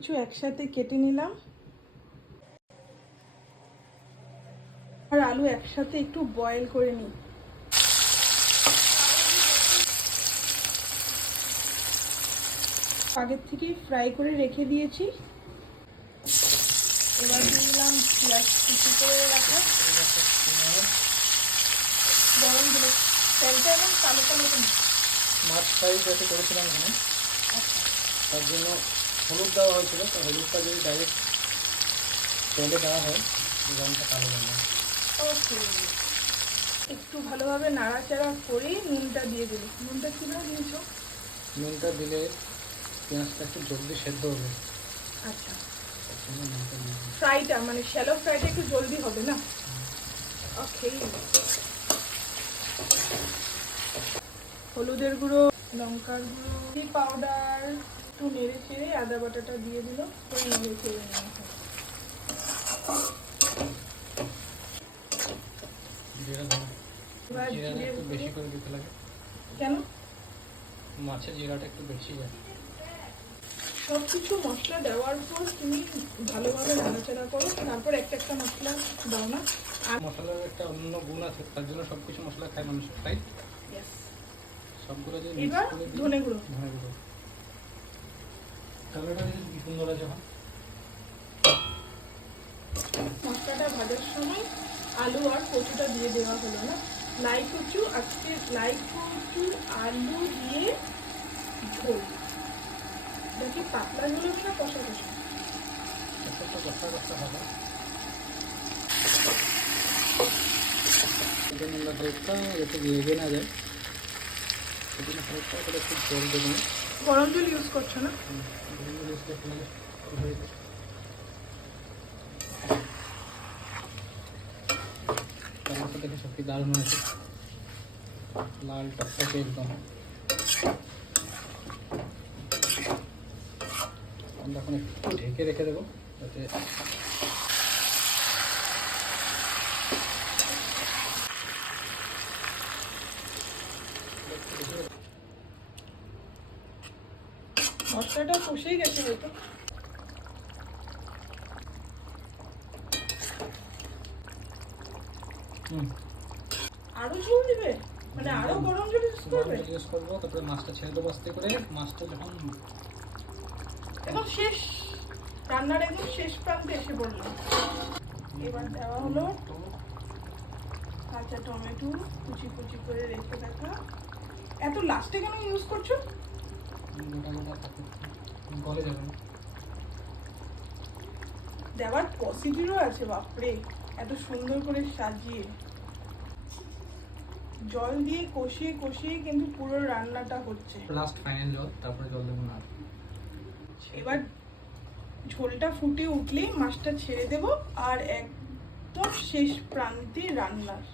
কিছু একসাথে কেটে নিলাম। আর আলু একসাথে একটু বয়েল করে নিই। আগের থেকেই ফ্রাই করে রেখে দিয়েছি। এবার দিলাম পেঁয়াজ কুচি করে রাখা। গরম দিলে তেলটা এবং কালো কালো মাছ ফ্রাই যাতে করেছিলাম এখানে। আচ্ছা। তার জন্য হলুদ দেওয়া হয়েছিল তো হলুদটা যদি ডাইরেক্ট তেলে দেওয়া হয় রঙটা কালো যায় একটু ভালোভাবে নাড়াচাড়া করে নুনটা দিয়ে দিল। নুনটা কীভাবে দিয়েছ? নুনটা দিলে পেঁয়াজটা একটু জলদি সেদ্ধ হবে। আচ্ছা। ফ্রাইটা মানে শ্যালো ফ্রাইটা একটু জলদি হবে না? ওকে। হলুদের গুঁড়ো লঙ্কার গুঁড়ো পাউডার একটু নেড়ে চেড়ে আদা বাটাটা দিয়ে দিল তো নেড়ে চেড়ে লাগে। কেন? মাছের জিরাটা একটু বেশি যায়। সব কিছু মশলা দেওয়ার পর তুমি ভালোভাবে নাড়াচাড়া করো তারপর একটা একটা মশলা দাও না। আর মশলার একটা অন্য গুণ আছে তার জন্য সব কিছু মশলা খায় মানুষ তাই. সবগুলো ধনে গুঁড়ো। ধনে গুঁড়ো কালারটা দেখি কি সুন্দর আছে এখন মশলাটা ভাজার সময় আলু আর কচুটা দিয়ে দেওয়া হলো না। লাই কচু, আজকে লাই কচু, আলু দিয়ে ঝোল দেখি পাতলা ঝোল হবে না কষা কষা। একটা কষা কষা হবে এটা আমরা হালকা যাতে লেগে না যায়, সেজন্য হালকা করে একটু জল দেবেন গরম জল ইউজ করছ না? সত্যি দারুণ হয়েছে লাল টকটকে একদম আমরা এখন একটু ঢেকে রেখে দেবো যাতে মশলাটা কষেই গেছে হয়তো আরও ঝোল দিবে? মানে আরও গরম জল ইউজ করবে? ইউজ করব তারপরে মাছটা ছেড়ে দেবো আস্তে করে। মাছটা যখন একদম শেষ। রান্নার একদম শেষ প্রান্তে এসে পড়ল। এবার দেওয়া হলো কাঁচা টমেটো কুচি কুচি করে রেখে রাখা। এত লাস্টে কেন ইউজ করছ? গোটা গোটা গলে যাবে না। দেওয়ার আছে বাপরে। এত সুন্দর করে সাজিয়ে। জল দিয়ে কষিয়ে কষিয়ে কিন্তু পুরো রান্নাটা হচ্ছে। লাস্ট ফাইনাল জল তারপরে জল দেবো না। এবার ঝোলটা ফুটে উঠলেই মাছটা ছেড়ে দেব আর একদম শেষ প্রান্তে রান্নার।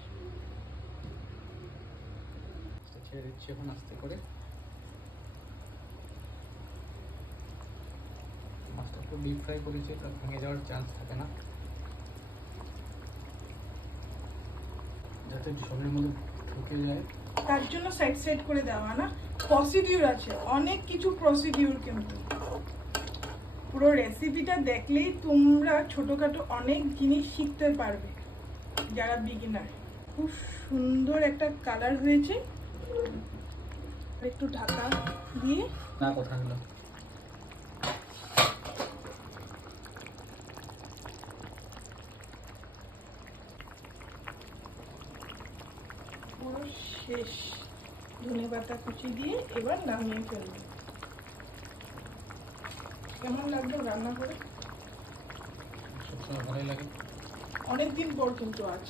ছেড়ে দিচ্ছি এখন আস্তে করে। একটু ডিপ ফ্রাই করেছি তার ভেঙে যাওয়ার চান্স থাকে না। যাতে ঝোলের মধ্যে ঢুকে যায়। তার জন্য সাইড সাইড করে দেওয়া না? প্রসিডিউর আছে। অনেক কিছু প্রসিডিউর কিন্তু। পুরো রেসিপিটা দেখলেই তোমরা ছোটোখাটো অনেক জিনিস শিখতে পারবে যারা বিগিনার খুব সুন্দর একটা কালার হয়েছে। একটু ঢাকা দিয়ে না কথাগুলো। পুরো শেষ ধনে পাতা কুচি দিয়ে এবার নামিয়ে ফেলব। কেমন লাগল রান্না করে? অনেকদিন ভালোই লাগে। অনেক পর কিন্তু আজ।